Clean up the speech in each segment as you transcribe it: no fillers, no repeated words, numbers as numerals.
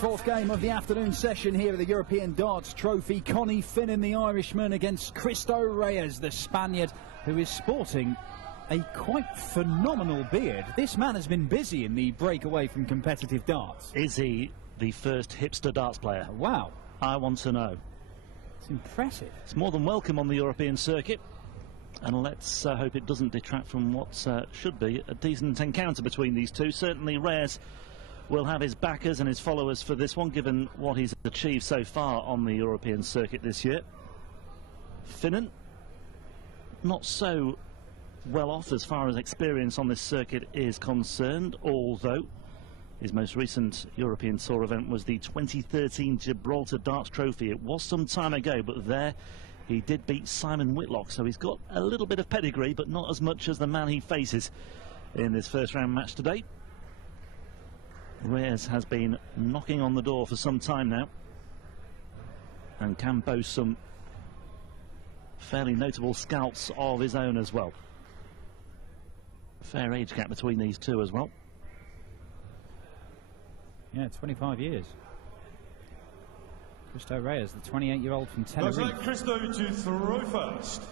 Fourth game of the afternoon session here at the European Darts Trophy. Connie Finnan, the Irishman, against Cristo Reyes, the Spaniard, who is sporting a quite phenomenal beard. This man has been busy in the breakaway from competitive darts. Is he the first hipster darts player? Wow. I want to know. It's impressive. It's more than welcome on the European circuit. And let's hope it doesn't detract from what should be a decent encounter between these two. Certainly Reyes will have his backers and his followers for this one, given what he's achieved so far on the European circuit this year. Finnan, not so well off as far as experience on this circuit is concerned, although his most recent European Tour event was the 2013 Gibraltar Darts Trophy. It was some time ago, but there he did beat Simon Whitlock, so he's got a little bit of pedigree, but not as much as the man he faces in this first round match today. Reyes has been knocking on the door for some time now and can boast some fairly notable scalps of his own as well. Fair age gap between these two as well. Yeah, 25 years. Cristo Reyes, the 28-year-old from Tenerife. Looks like Cristo to throw first.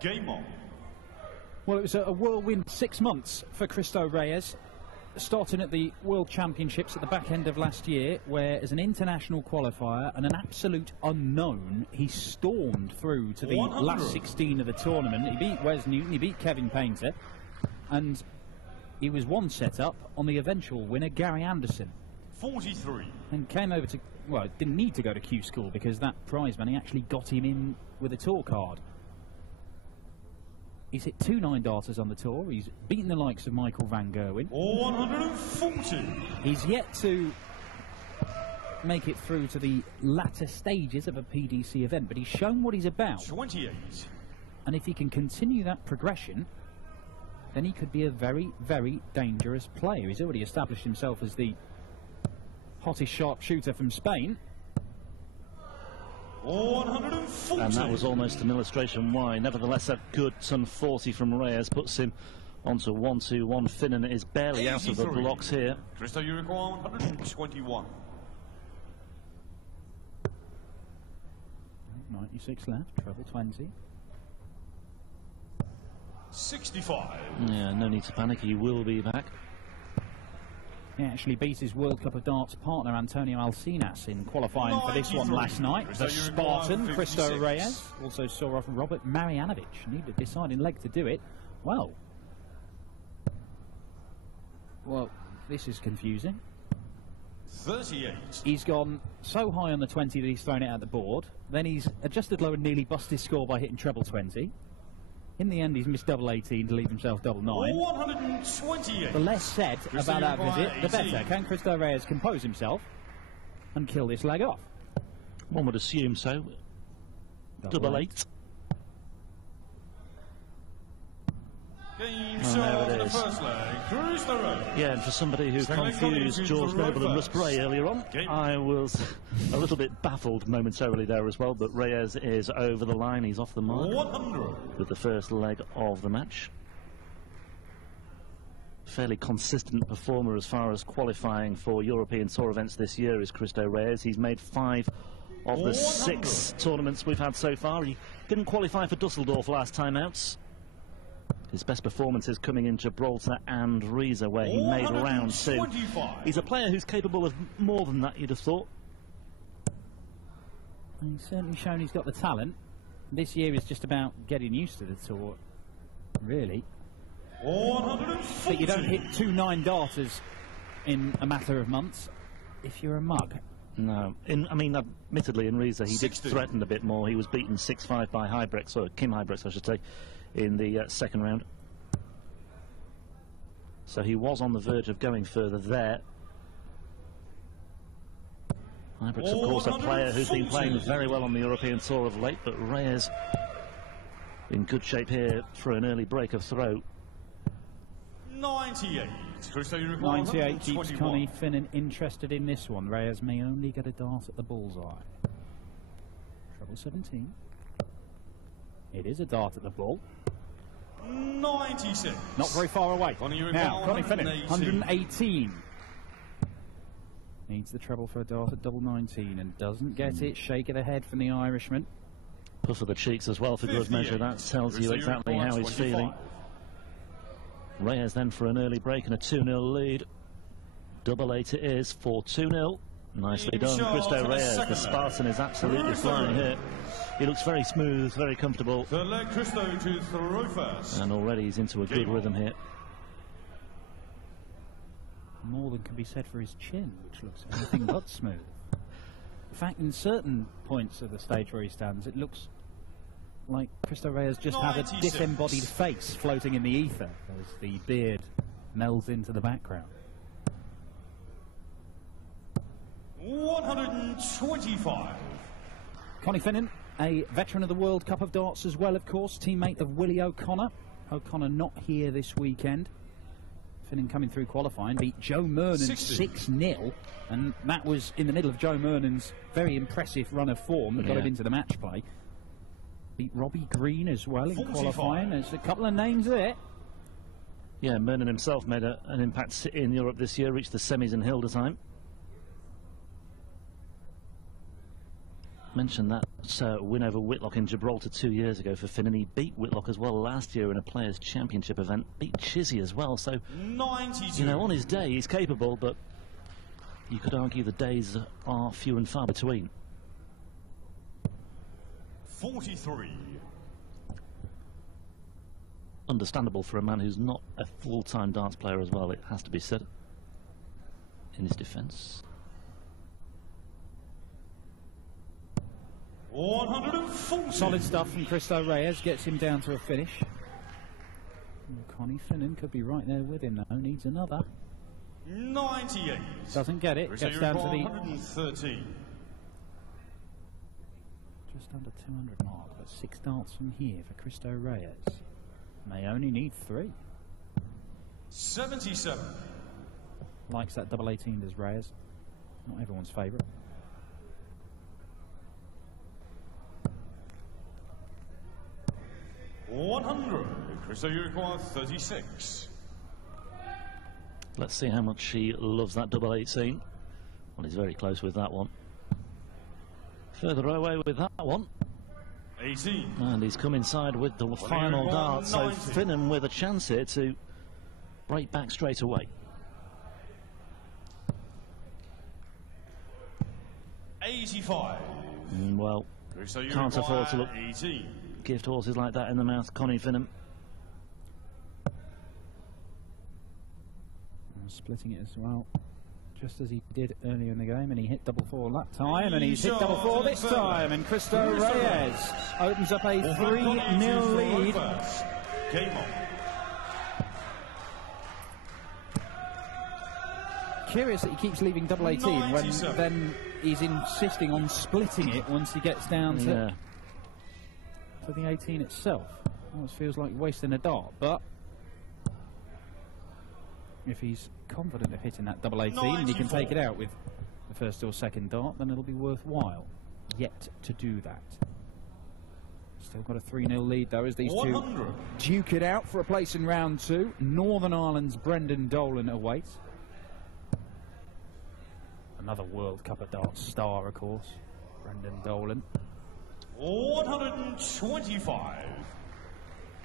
Game on. Well, it was a whirlwind 6 months for Cristo Reyes, starting at the World Championships at the back end of last year, where as an international qualifier and an absolute unknown, he stormed through to the last 16 of the tournament. He beat Wes Newton, he beat Kevin Painter, and he was one set up on the eventual winner, Gary Anderson. 43. And came over to, well, didn't need to go to Q School because that prize money actually got him in with a tour card. He's hit 2 9-darters on the tour. He's beaten the likes of Michael Van Gerwen. 140. He's yet to make it through to the latter stages of a PDC event, but he's shown what he's about. 28. And if he can continue that progression, then he could be a very, very dangerous player. He's already established himself as the hottest sharpshooter from Spain. 140. And that was almost an illustration why. Nevertheless, a good some 40 from Reyes puts him onto 1-2-1. Finnan is barely 83. Out of the blocks here. Cristo, you require 121. 96 left, treble 20. 65. Yeah, no need to panic, he will be back. He actually beat his World Cup of Darts partner Antonio Alcinas in qualifying for this one last night. The Spartan, Cristo Reyes, also saw off Robert Marjanovic. Needed a deciding leg to do it. Well, this is confusing. 38. He's gone so high on the 20 that he's thrown it at the board. Then he's adjusted low and nearly bust his score by hitting treble 20. In the end, he's missed double 18 to leave himself double 9. 128. The less said about that visit, the better. Can Cristo Reyes compose himself and kill this leg off? One would assume so. Double 8. Game shot for the first leg. Cristo Reyes. Yeah, and for somebody who confused George Noble and Russ Bray earlier on, I was a little bit baffled momentarily there as well, but Reyes is over the line. He's off the mark 100 with the first leg of the match. Fairly consistent performer as far as qualifying for European Tour events this year is Cristo Reyes. He's made 5 of the 6 tournaments we've had so far. He didn't qualify for Dusseldorf last time out. His best performances coming in Gibraltar and Reyes, where he made round 2. He's a player who's capable of more than that, you'd have thought. And he's certainly shown he's got the talent. This year is just about getting used to the tour, really. 140. But you don't hit 2 9-darters in a matter of months if you're a mug. No, I mean, admittedly in Reyes he did threaten a bit more. He was beaten 6-5 by Huybrechts, or Kim Huybrechts I should say, in the second round. So he was on the verge of going further there. Huybrechts, of course, a player who's been playing very well on the European Tour of late, but Reyes in good shape here for an early break of throw. 98. 98 keeps Connie Finnan interested in this one. Reyes may only get a dart at the bullseye. Treble 17. It is a dart at the ball. 96. Not very far away. Now, Connie Finnan, 118. Needs the treble for a dart at double 19 and doesn't get it. Shake of the head from the Irishman. Puff of the cheeks as well for good measure. That tells you exactly how he's feeling. Reyes then for an early break and a 2-0 lead. Double 8 it is for 2-0. Nicely done, Cristo Reyes. The Spartan is absolutely flying here. He looks very smooth, very comfortable. The leg Cristo to throw first. And already he's into a good rhythm here. More than can be said for his chin, which looks anything but smooth. In fact, in certain points of the stage where he stands, it looks like Cristo Reyes just had a disembodied face floating in the ether as the beard melds into the background. 125. Connie Finnan, a veteran of the World Cup of Darts as well, of course, teammate of Willie O'Connor. O'Connor not here this weekend. Finnan coming through qualifying, beat Joe Mernon 6-0, and that was in the middle of Joe Mernon's very impressive run of form that got him into the match play. Beat Robbie Green as well in qualifying. There's a couple of names there. Yeah, Mernon himself made an impact in Europe this year, reached the semis in Hildesheim. Mentioned that win over Whitlock in Gibraltar 2 years ago for Finnan. He beat Whitlock as well last year in a Players' Championship event. Beat Chizzy as well. So, 92. you know, on his day he's capable, but you could argue the days are few and far between. 43. Understandable for a man who's not a full-time darts player as well, it has to be said, in his defence. 140. Solid stuff from Cristo Reyes, gets him down to a finish. And Connie Finnan could be right there with him now, needs another. 98. Doesn't get it, gets down to the 113. just under 200 mark, but 6 darts from here for Cristo Reyes. May only need 3. 77. Likes that double 18 does Reyes. Not everyone's favourite. $100. Cristo, you require 36. Let's see how much he loves that double 18. Well, he's very close with that one. Further away with that one. 18. And he's come inside with the final dart. So Finnan with a chance here to break back straight away. 85. Well, Cristo, you can't afford to look 18. gift horses like that in the mouth, Connie Finnan. Splitting it as well, just as he did earlier in the game, and he hit double 4 that time, and he's hit double 4 this time, and Cristo Reyes opens up a 3-0 lead. Game on. Curious that he keeps leaving double 18 when then he's insisting on splitting it once he gets down to the 18 itself. Almost feels like wasting a dart, but if he's confident of hitting that double 18 and he can take it out with the first or second dart, then it'll be worthwhile yet to do that. Still got a 3-0 lead though as these 100. two duke it out for a place in round 2. Northern Ireland's Brendan Dolan awaits. Another World Cup of Darts star, of course, Brendan Dolan. 125.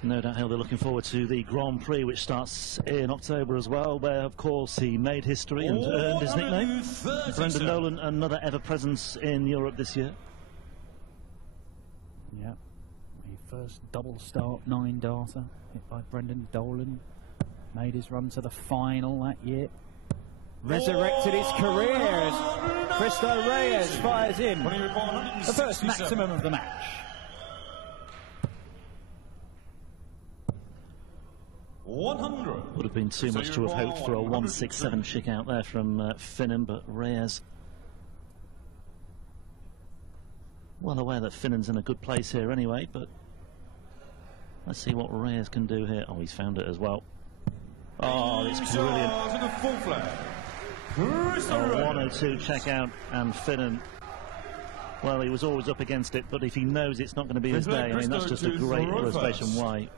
No doubt he'll be looking forward to the Grand Prix, which starts in October as well, where, of course, he made history and earned his nickname. Brendan Dolan, another ever-presence in Europe this year. Yeah, the first double start 9-darter hit by Brendan Dolan. Made his run to the final that year. Resurrected his career as Cristo Reyes fires in the first maximum of the match. 100. Would have been too much to have hoped for a 167 chick out there from Finnan, but Reyes well aware that Finnan's in a good place here anyway, but let's see what Reyes can do here. Oh, he's found it as well. Oh, it's brilliant. To the full flag. A 102 check out, and Finnan, well, he was always up against it, but if he knows it's not going to be his day, I mean, that's just a great illustration why.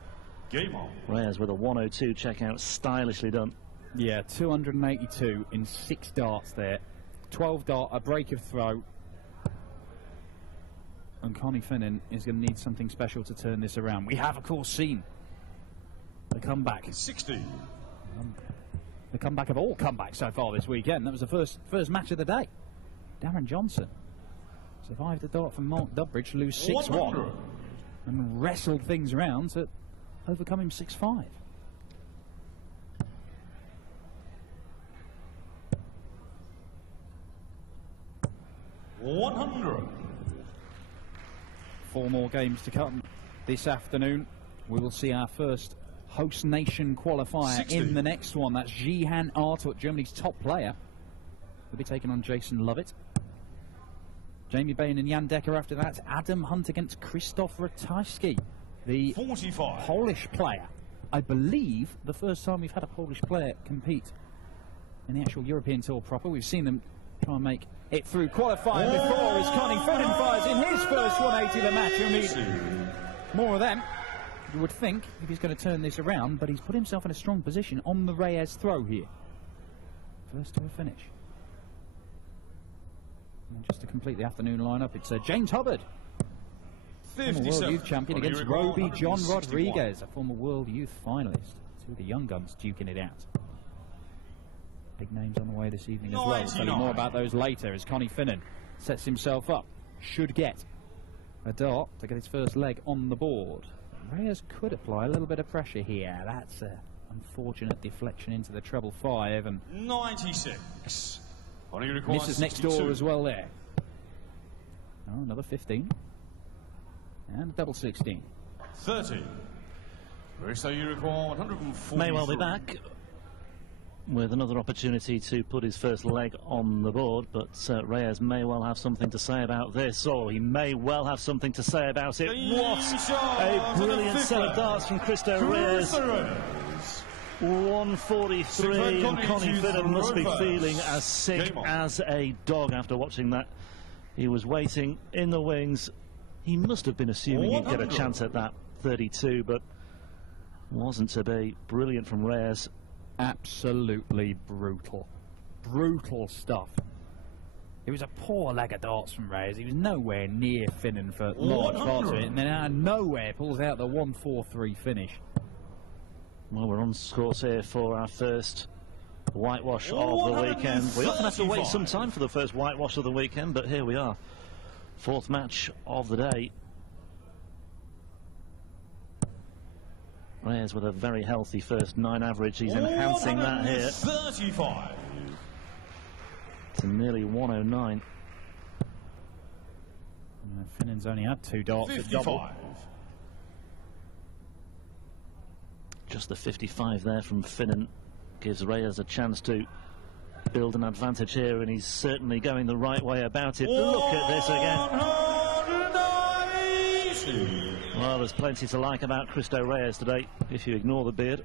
Game on. Reyes with a 102 check out, stylishly done. Yeah, 282 in 6 darts there. 12 dart, a break of throw. And Connie Finnan is going to need something special to turn this around. We have, of course, seen the comeback. 60. The comeback of all comebacks so far this weekend. That was the first match of the day. Darren Johnson survived the dart from Mark Dubbridge to lose 6-1 and wrestled things around to overcome him 6-5. $100. 4 more games to come this afternoon. We will see our first host nation qualifier 60. in the next one. That's Jihan Artut, Germany's top player. He'll be taking on Jason Lovett. Jamie Bain and Jan Decker after that. Adam Hunt against Krzysztof Ratajski, the 45. Polish player. I believe the first time we've had a Polish player compete in the actual European Tour proper. We've seen them try and make it through qualifying before as Connie Finnan fires in his first 180 of the match. He'll need more of them, you would think, if he's going to turn this around, but he's put himself in a strong position on the Reyes throw here. First to a finish. And just to complete the afternoon lineup, it's James Hubbard, former World Youth Champion, against Roby John Rodriguez, a former World Youth finalist. Two of the young guns duking it out. Big names on the way this evening as well. We'll tell you more about those later as Connie Finnan sets himself up. Should get a dart to get his first leg on the board. Reyes could apply a little bit of pressure here. That's an unfortunate deflection into the treble 5 and 96. misses next door as well there. Oh, another 15 and a double 16. 30. So you require 140. May well be back with another opportunity to put his first leg on the board, but Reyes may well have something to say about this, or he may well have something to say about it. What a brilliant set of darts from Cristo Reyes. 143, and Connie Finnan must be feeling as sick as a dog after watching that. He was waiting in the wings. He must have been assuming he'd get a chance at that 32, but wasn't to be. Brilliant from Reyes. Absolutely brutal. Brutal stuff. It was a poor leg of darts from Reyes. He was nowhere near Finnan for large parts of it, and then out of nowhere pulls out the 143 finish. Well, we're on course here for our first whitewash of the weekend. We often have to wait some time for the first whitewash of the weekend, but here we are. 4th match of the day. Reyes with a very healthy first 9 average. He's enhancing that here 35 to nearly 109. Finnan's only had 2 darts at double. Just the 55 there from Finnan gives Reyes a chance to build an advantage here, and he's certainly going the right way about it. Look at this again. Well, there's plenty to like about Cristo Reyes today, if you ignore the beard.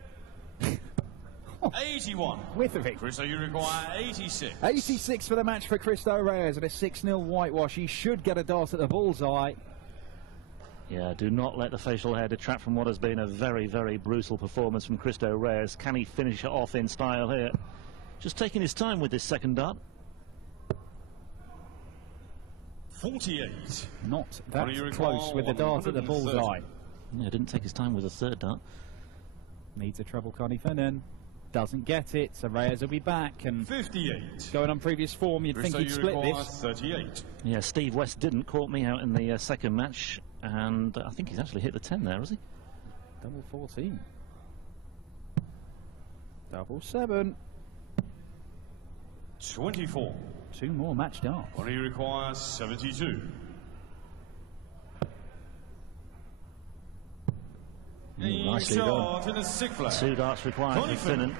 81. Withering. So you require 86. 86 for the match for Cristo Reyes and a 6-0 whitewash. He should get a dart at the bullseye. Yeah, do not let the facial hair detract from what has been a very, very brutal performance from Cristo Reyes. Can he finish it off in style here? Just taking his time with this second dart. 48. Not that close with the dart at the bullseye. Yeah, didn't take his time with the third dart. Needs a treble, Connie Finnan. Doesn't get it, so Reyes will be back. And 58. Going on previous form, you'd think he'd split this. 38. Yeah, Steve West didn't. Caught me out in the second match, and I think he's actually hit the 10 there, has he? Double 14. Double 7. 24. 2 more match darts. What do you require? 72. Nicely done. 2 darts required for Finnan.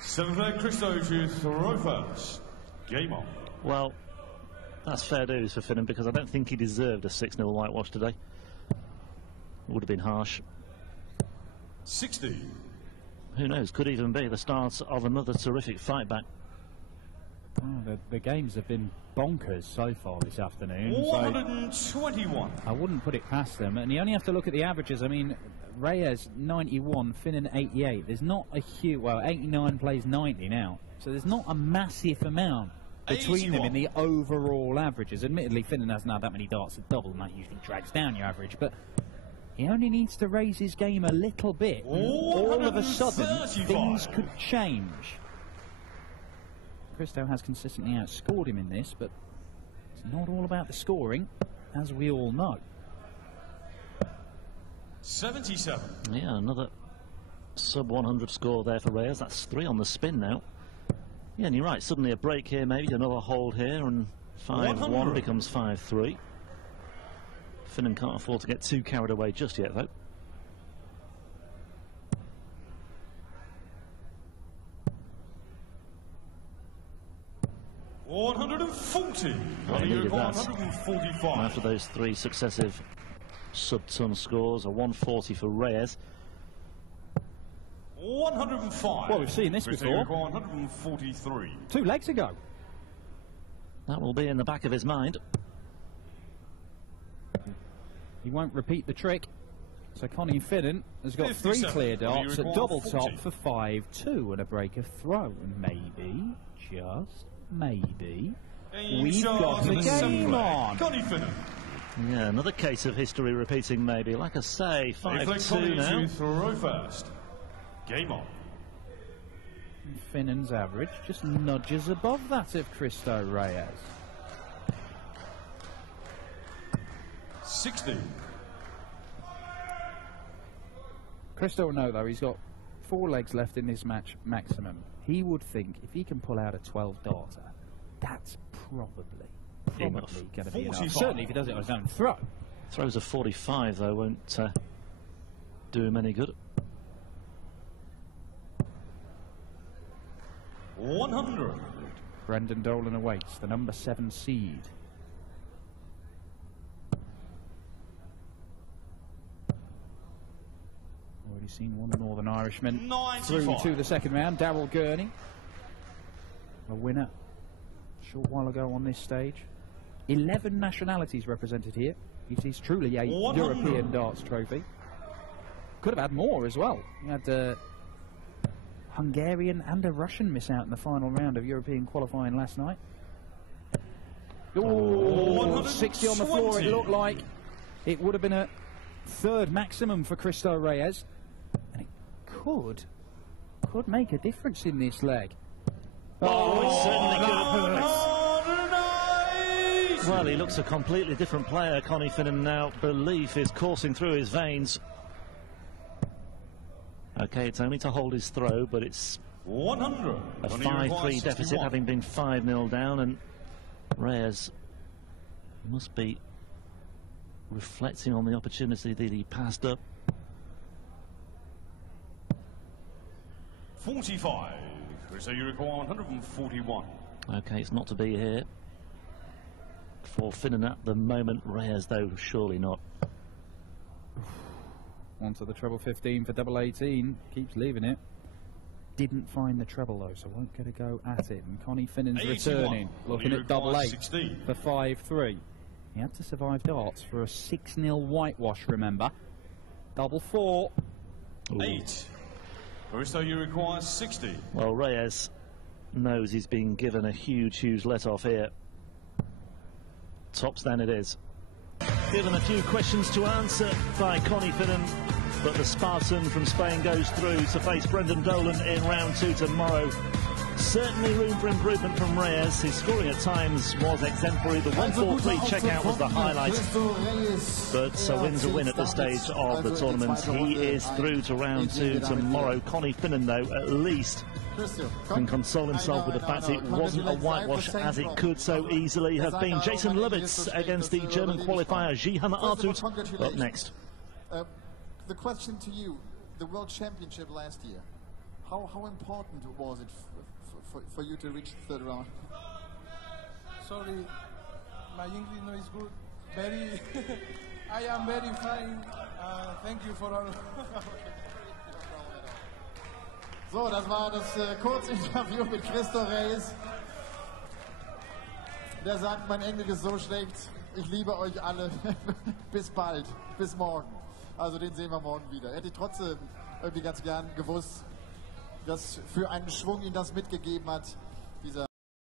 7th leg, Cristo to throw first. Game on. Well, that's fair dues for Finnan, because I don't think he deserved a 6-0 whitewash today. Would have been harsh. 60. Who knows, could even be the start of another terrific fight back. Oh, the games have been bonkers so far this afternoon. 121. So I wouldn't put it past them, and you only have to look at the averages. I mean, Reyes 91, Finnan 88. There's not a huge, well, 89 plays 90 now, so there's not a massive amount between them in the overall averages. Admittedly, Finnan hasn't had that many darts at double, and that usually drags down your average, but he only needs to raise his game a little bit, and all of a sudden things could change. Christo has consistently outscored him in this, but it's not all about the scoring, as we all know. 77. Yeah, another sub-100 score there for Reyes. That's 3 on the spin now. Yeah, and you're right, suddenly a break here, maybe another hold here, and 5-1 becomes 5-3. Finnan can't afford to get too carried away just yet, though. $140. Well, he needed that. 145. After those 3 successive sub-ton scores, a 140 for Reyes. 105. Well, we've seen this before. 143. 2 legs ago. That will be in the back of his mind. He won't repeat the trick. So Connie Finnan has got 3 clear darts at double top for 5-2 and a break of throw. And maybe, just maybe, we've got the game on. Connie Finnan. Yeah, another case of history repeating maybe. Like I say, 5-2 now. Throw first. Game on. Finnan's average just nudges above that of Christo Reyes. 60. Christo will know, though, he's got 4 legs left in this match maximum. He would think if he can pull out a 12 darter, that's probably going to be enough. Certainly if he does it on his own throw. Throws a 45, though, won't do him any good. 100. Brendan Dolan awaits, the number 7 seed. Already seen one Northern Irishman 95. through to the second round. Darryl Gurney, a winner a short while ago on this stage. 11 nationalities represented here. It is truly a 100. European darts trophy. Could have had more as well. You had a Hungarian and a Russian miss out in the final round of European qualifying last night. Oh, 60 on the floor. It looked like it would have been a 3rd maximum for Christo Reyes, and it could make a difference in this leg. Oh, it certainly could. Well, he looks a completely different player. Connie Finnan now, belief is coursing through his veins. Okay, it's only to hold his throw, but it's 100. A 5-3 deficit, having been 5-0 down, and Reyes must be reflecting on the opportunity that he passed up. 45. So you require 141. Okay, it's not to be here for Finnan at the moment. Reyes, though, surely not. On to the treble 15 for double 18. Keeps leaving it. Didn't find the treble, though, so won't get a go at it. And Connie Finnan's 81. returning, looking at double 8 16. for 5-3. He had to survive darts for a 6-0 whitewash, remember. Double 4. Ooh. 8. So you require 60. Well, Reyes knows he's been given a huge let-off here. Tops then it is. Given a few questions to answer by Connie Finnan, but the Spartan from Spain goes through to face Brendan Dolan in round 2 tomorrow. Certainly room for improvement from Reyes. His scoring at times was exemplary. The 1-4-3 checkout was the highlight, but a win's a win at this stage of the tournament. He is through to round 2 tomorrow. Connie Finnan, though, at least can console himself with the fact it wasn't a whitewash, as it could so easily have been. Jason Lubitz against the German qualifier Jihan Artut up next. The question to you, the World Championship last year, how important was it for you to reach the 3rd round? Sorry, my English no is good. Very, I am very fine. Thank you for all. So, das war das Kurzinterview mit Christo Reyes. Der sagt, mein Englisch ist so schlecht. Ich liebe euch alle. Bis bald. Bis morgen. Also den sehen wir morgen wieder. Hätte ich trotzdem irgendwie ganz gern gewusst, dass für einen Schwung ihn das mitgegeben hat.